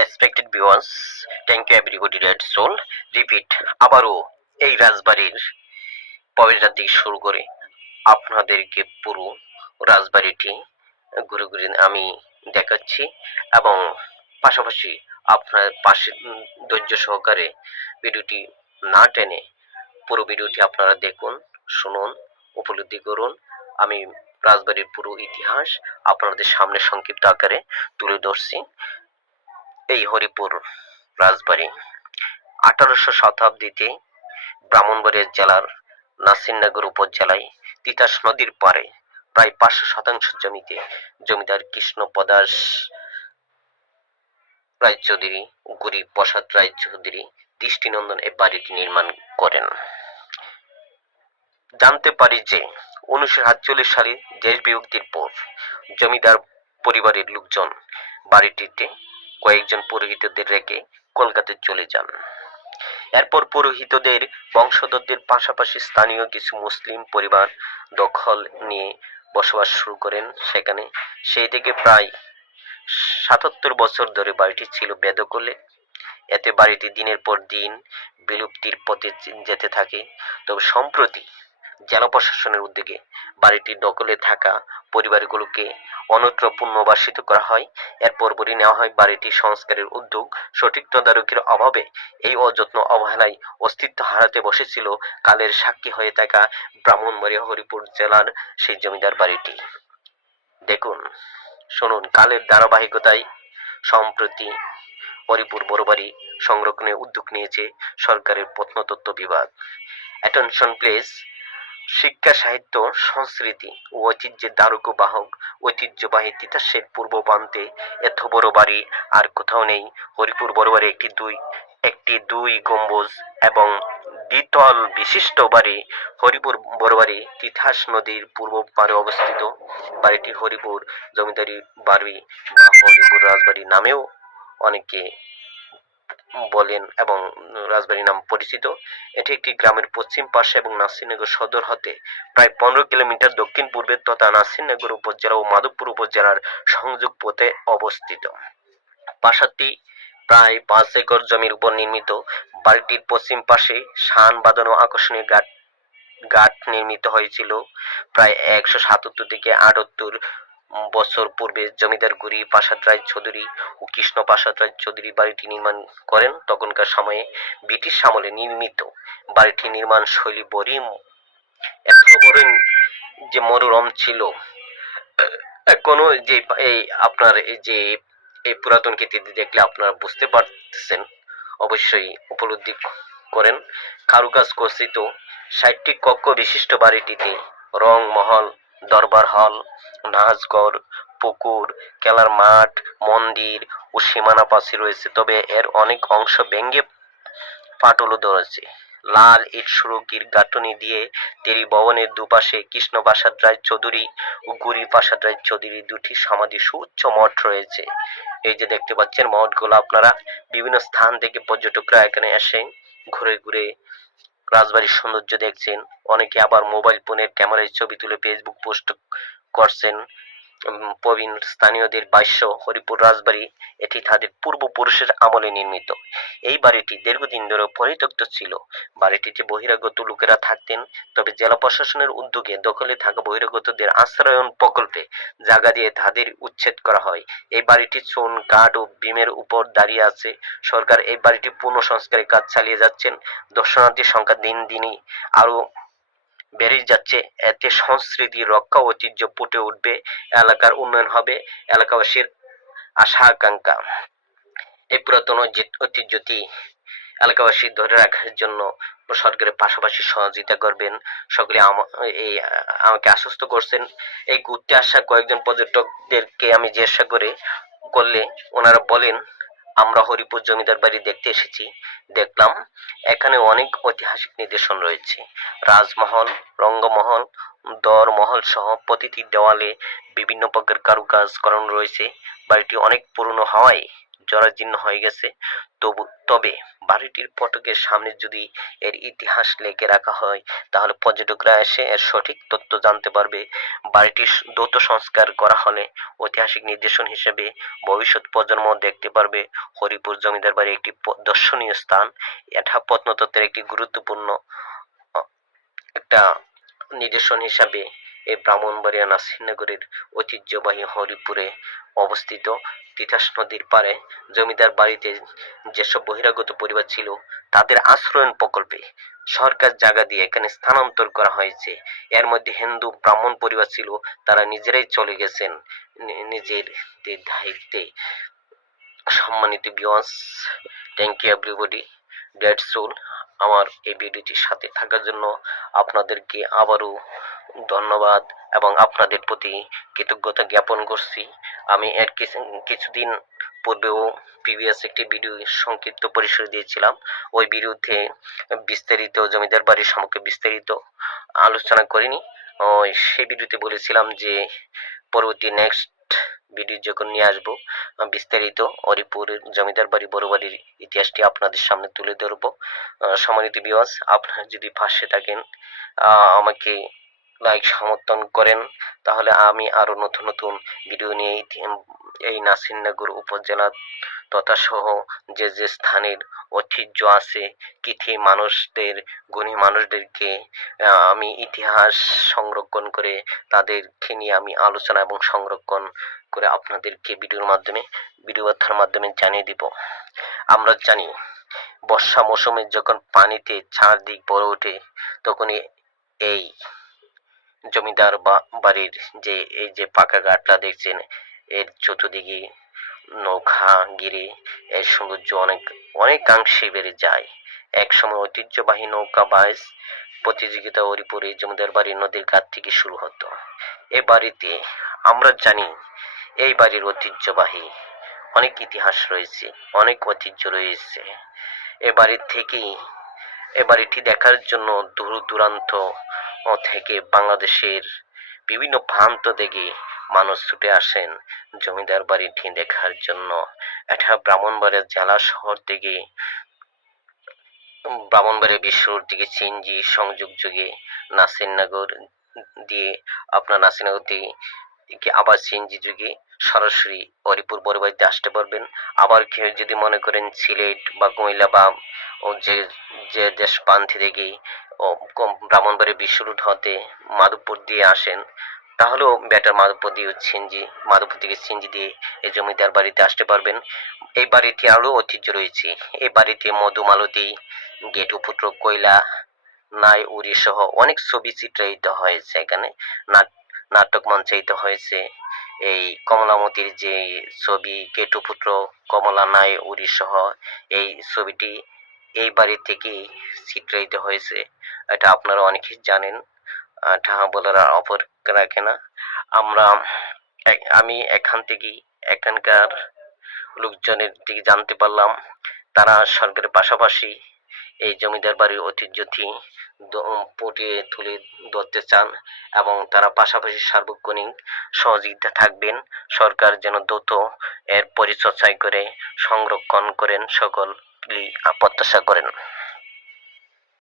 Respected viewers thank you everybody red soul repeat আবারও এই রাজবাড়ির প্রবেশদ্বার দিকে শুরু করে। আপনাদেরকে পুরো রাজবাড়িটি ঘুরে ঘুরে আমি দেখাচ্ছি এবং পাশাপাশি আপনার পাশে ধৈর্য সহকারে ভিডিওটি না টেনে পুরো ভিডিওটি আপনারা দেখুন, শুনুন, উপলব্ধি করুন। আমি রাজবাড়ির পুরো ইতিহাস আপনাদের সামনে সংক্ষিপ্ত আকারে তুলে ধরছি। এই হরিপুর রাজবাড়ি। আঠারোশো শতাব্দীতে ব্রাহ্মণবাড়িয়া জেলার নাসিরনগর উপজেলায় তিতাস নদীর পারে প্রায় পাঁচশো শতাংশ জমিতে জমিদার কৃষ্ণ পদাস রায়চৌধুরী, গুরি প্রসাদ রায়চৌধুরী দৃষ্টিনন্দন এই বাড়িটি নির্মাণ করেন। জানতে পারি যে, উনিশশো সাতচল্লিশ সালে দেশ বিভক্তির পর জমিদার পরিবারের লোকজন বাড়িটিতে কয়েকজন পুরোহিতদের রেখে কলকাতায় চলে যান। এরপর পুরোহিতদের বংশধরদের পাশাপাশি স্থানীয় কিছু মুসলিম পরিবার দখল নিয়ে বসবাস শুরু করেন। সেখানে সেই থেকে প্রায় সাতাত্তর বছর ধরে বাড়িটি ছিল বেদখলে। এতে বাড়িটি দিনের পর দিন বিলুপ্তির পথে যেতে থাকে। তবে সম্প্রতি জেলা প্রশাসনের উদ্যোগে বাড়িটি দখলে থাকা পরিবারগুলোকে অন্যত্র পুনর্বাসিত করা হয়। এর পরপরই নেওয়া হয় বাড়িটি সংস্কারের উদ্যোগ। সঠিক তদারকির অভাবে এই অযত্ন অবহেলায় অস্তিত্ব হারাতে বসেছিল কালের সাক্ষী হয়ে থাকা ব্রাহ্মণবাড়িয়া হরিপুর জেলার সেই জমিদার বাড়িটি। দেখুন, শুনুন, কালের ধারাবাহিকতায় সম্প্রতি হরিপুর বড়বাড়ি সংরক্ষণের উদ্যোগ নিয়েছে সরকারের প্রত্নতত্ত্ব বিভাগ। অ্যাটেনশন প্লেস শিক্ষা, সাহিত্য, সংস্কৃতি ও ঐতিহ্যের দ্বারক বাহক ঐতিহ্যবাহী তিতাসের পূর্ব প্রান্তে এত বড় বাড়ি আর কোথাও নেই। হরিপুর বড় বাড়ি একটি দুই একটি দুই গম্বুজ এবং দ্বিতল বিশিষ্ট বাড়ি হরিপুর বড় বাড়ি তিতাস নদীর পূর্ব পারে অবস্থিত। বাড়িটি হরিপুর জমিদারি বাড়ি বা হরিপুর রাজবাড়ি নামেও অনেকে বলেন এবং রাজবাড়ি নাম পরিচিত। এটি একটি গ্রামের পশ্চিম পাশে এবং নাসিরনগর সদর হতে। প্রায় পনেরো কিলোমিটার দক্ষিণ পূর্বে তথা নাসিরনগর উপজেলা ও মাধবপুর উপজেলার সংযোগ পথে অবস্থিত। প্রাসাদটি প্রায় পাঁচ একর জমির উপর নির্মিত বাড়িটির পশ্চিম পাশে শান বাঁধানো আকর্ষণীয় ঘাট ঘাট নির্মিত হয়েছিল। প্রায় একশো সাতাত্তর থেকে আটাত্তর বছর পূর্বে জমিদার গুরি প্রাসাদ রায় চৌধুরী ও কৃষ্ণ প্রাসাদ রায় চৌধুরী বাড়িটি নির্মাণ করেন। তখনকার সময়ে ব্রিটিশ আমলে নির্মিত বাড়িটি নির্মাণ শৈলী বড়ই এত বড়ই যে মনোরম ছিল কোনো যে এই আপনার এই যে এই পুরাতন কীর্তিতে দেখলে আপনারা বুঝতে পারতেছেন, অবশ্যই উপলব্ধি করেন। কারুকাজ খচিত ষাটটি কক্ষ বিশিষ্ট বাড়িটিতে রং, মহল দরবার হল নাচঘর পুকুর খেলার মাঠ, মন্দির ও সীমানা পাশে রয়েছে। তবে এর অনেক অংশ ভেঙে ফাটলও ধরেছে। লাল ইট সুরকির গাঁথনি দিয়ে তেরি ভবনের দুপাশে কৃষ্ণ প্রাসাদ রায় চৌধুরী ও গুরি প্রাসাদ রায় চৌধুরী দুটি সমাধি সুউচ্চ মঠ রয়েছে। এই যে দেখতে পাচ্ছেন মঠগুলো, আপনারা বিভিন্ন স্থান থেকে পর্যটকরা এখানে এসে ঘুরে ঘুরে রাজবাড়ির সৌন্দর্য দেখছেন। অনেকে আবার মোবাইল ফোনের ক্যামেরায় ছবি তুলে ফেসবুক পোস্ট করছেন। প্রবীণ স্থানীয়দের বাস্য হরিপুর রাজবাড়ি, এটি তাদের পূর্বপুরুষের আমলে নির্মিত। এই বাড়িটি দীর্ঘদিন ধরে পরিত্যক্ত ছিল। বাড়িটিতে বহিরাগত লোকেরা থাকতেন, তবে জেলা প্রশাসনের উদ্যোগে দখলে থাকা বহিরাগতদের আশ্রয়ন প্রকল্পে জায়গা দিয়ে তাদের উচ্ছেদ করা হয়। এই বাড়িটি চুন, কাঠ ও বিমের উপর দাঁড়িয়ে আছে। সরকার এই বাড়িটি পুনঃসংস্কারের কাজ চালিয়ে যাচ্ছেন। দর্শনার্থীর সংখ্যা দিন দিনই আরও বেড়ে যাচ্ছে। এতে সংস্কৃতি, রক্ষা, ঐতিহ্য ফুটে উঠবে। এলাকার উন্নয়ন হবে। এলাকাবাসীর আশা, আকাঙ্ক্ষা। এই পুরাতন ঐতিহ্য- ঐতিহ্যটি এলাকাবাসী ধরে রাখার জন্য সরকারের পাশাপাশি সহযোগিতা করবেন। সকলে এই, আমাকে আশ্বস্ত করছেন। এই ঘুরতে আসা কয়েকজন পর্যটকদেরকে আমি জিজ্ঞাসা করে, করলে ওনারা বলেন আমরা হরিপুর জমিদার বাড়ি দেখতে এসেছি, দেখলাম এখানে অনেক ঐতিহাসিক নিদর্শন রয়েছে। রাজমহল, রঙ্গমহল, দরমহল সহ প্রতিটি দেওয়ালে বিভিন্ন প্রকার কারুকাজ করানো রয়েছে। বাড়িটি অনেক পুরনো হওয়ায় জরাজীর্ণ হয়ে গেছে। তবু, তবে বাড়িটির ফটকের সামনে যদি এর ইতিহাস লেখে রাখা হয়, তাহলে পর্যটকরা এসে এর সঠিক তথ্য জানতে পারবে। বাড়িটির দ্রুত সংস্কার করা হলে ঐতিহাসিক নিদর্শন হিসেবে ভবিষ্যৎ প্রজন্ম দেখতে পারবে। হরিপুর জমিদার বাড়ি একটি দর্শনীয় স্থান। এটা প্রত্নতত্ত্বের একটি গুরুত্বপূর্ণ একটা নিদর্শন হিসাবে এই ব্রাহ্মণবাড়িয়া নাসিরনগরের ঐতিহ্যবাহী হরিপুরে অবস্থিত। তিতাস নদীর পাড়ে জমিদার বাড়িতে যেসব বহিরাগত পরিবার ছিল, তাদের আশ্রয়ন প্রকল্পে সরকার জায়গা দিয়ে এখানে স্থানান্তর করা হয়েছে। এর মধ্যে হিন্দু, ব্রাহ্মণ পরিবার ছিল, তারা নিজেরাই চলে গেছেন নিজের দায়িত্বে। সম্মানিত বিয়স thank you everybody that's all আমার এই ভিডিওটির সাথে থাকার জন্য আপনাদেরকে আবারও ধন্যবাদ এবং আপনাদের প্রতি কৃতজ্ঞতা জ্ঞাপন করছি। আমি এর কিছু- কিছুদিন পূর্বেও প্রিভিয়াস একটি ভিডিও সংক্ষিপ্ত পরিসরে দিয়েছিলাম। ওই ভিডিওতে বিস্তারিত জমিদার বাড়ির সম্পর্কে বিস্তারিত আলোচনা করিনি। ওই সেই ভিডিওতে বলেছিলাম যে, পরবর্তী নেক্সট ভিডিও যখন নিয়ে আসব, বিস্তারিত হরিপুরের জমিদার বাড়ি, বড় বাড়ির ইতিহাসটি আপনাদের সামনে তুলে ধরবো। সম্মানিত বিওয়াস আপনারা যদি পাশে থাকেন আমাকে লাইক সমর্থন করেন। তাহলে আমি আরও নতুন নতুন ভিডিও নিয়ে এই নাসিরনগর উপজেলা তথা সহ যে যে স্থানের ঐতিহ্য আছে কৃতি মানুষদের, গুণী মানুষদেরকে আমি ইতিহাস সংরক্ষণ করে তাদেরকে নিয়ে আমি আলোচনা এবং সংরক্ষণ করে আপনাদেরকে ভিডিওর মাধ্যমে ভিডিও বার্তার মাধ্যমে জানিয়ে দিব। আমরা জানি, বর্ষা মৌসুমে যখন পানিতে চারদিক ভরে ওঠে, তখনই এই জমিদার বাড়ির যে, এই যে পাকা ঘাটটা দেখছেন, এর চতুর্দিকে নৌকা, গিরে, এর সৌন্দর্য অনেক অনেকাংশে বেড়ে যায়। একসময় ঐতিহ্যবাহী নৌকা বাইস প্রতিযোগিতা হরিপুরে জমিদার বাড়ির নদীর ঘাট থেকে শুরু হতো। এ বাড়িতে আমরা জানি, এই বাড়ির ঐতিহ্যবাহী অনেক ইতিহাস রয়েছে, অনেক ঐতিহ্য রয়েছে। এ বাড়ির থেকেই, এ বাড়িটি দেখার জন্য দূর দূরান্ত থেকে বাংলাদেশের বিভিন্ন প্রান্ত থেকে মানুষ ছুটে আসেন জমিদার বাড়িটি দেখার জন্য। এটা ব্রাহ্মণবাড়িয়া জেলা শহর থেকে ব্রাহ্মণবাড়িয়া বিশ্বর দিকে সিএনজি সংযোগ যুগে নাসিরনগর দিয়ে, আপনার নাসিরনগর দিয়ে কি আবার সিএনজি যুগে সরাসরি হরিপুর বড় বাড়িতে আসতে পারবেন। আবার কেউ যদি মনে করেন সিলেট বা কুমিল্লা বা যে যে দেশ থেকে ব্রাহ্মণবাড়ি বিশ্ব রুট হতে মাধবপুর দিয়ে আসেন, তাহলেও বেটার মাধবপুর দিয়ে সিএনজি, মাধবপুর থেকে সিএনজি দিয়ে এই জমিদার বাড়িতে আসতে পারবেন। এই বাড়িটি আরও ঐতিহ্য রয়েছে। এই বাড়িতে মধুমালতী গেটুপুত্র কয়লা নাই উড়ি সহ অনেক ছবি চিত্রায়িত হয়েছে এখানে। নাট- নাটক মঞ্চায়িত হয়েছে। এই কমলামতির যে ছবি কেটুপুত্র কমলা নাই উড়ি সহ এই ছবিটি এই বাড়ি থেকেই চিত্রায়িত হয়েছে। এটা আপনারা অনেকেই জানেন এটা বলার অপর রাখে না। আমরা আমি এখান থেকেই এখানকার লোকজনের থেকে জানতে পারলাম, তারা সরকারের পাশাপাশি এই জমিদার বাড়ির ঐতিহ্যটি পটিয়ে তুলে ধরতে চান এবং তারা পাশাপাশি সার্বক্ষণিক সহযোগিতা থাকবেন। সরকার যেন দ্রুত এর পরিচর্যায় করে সংরক্ষণ করেন সকল প্রত্যাশা করেন।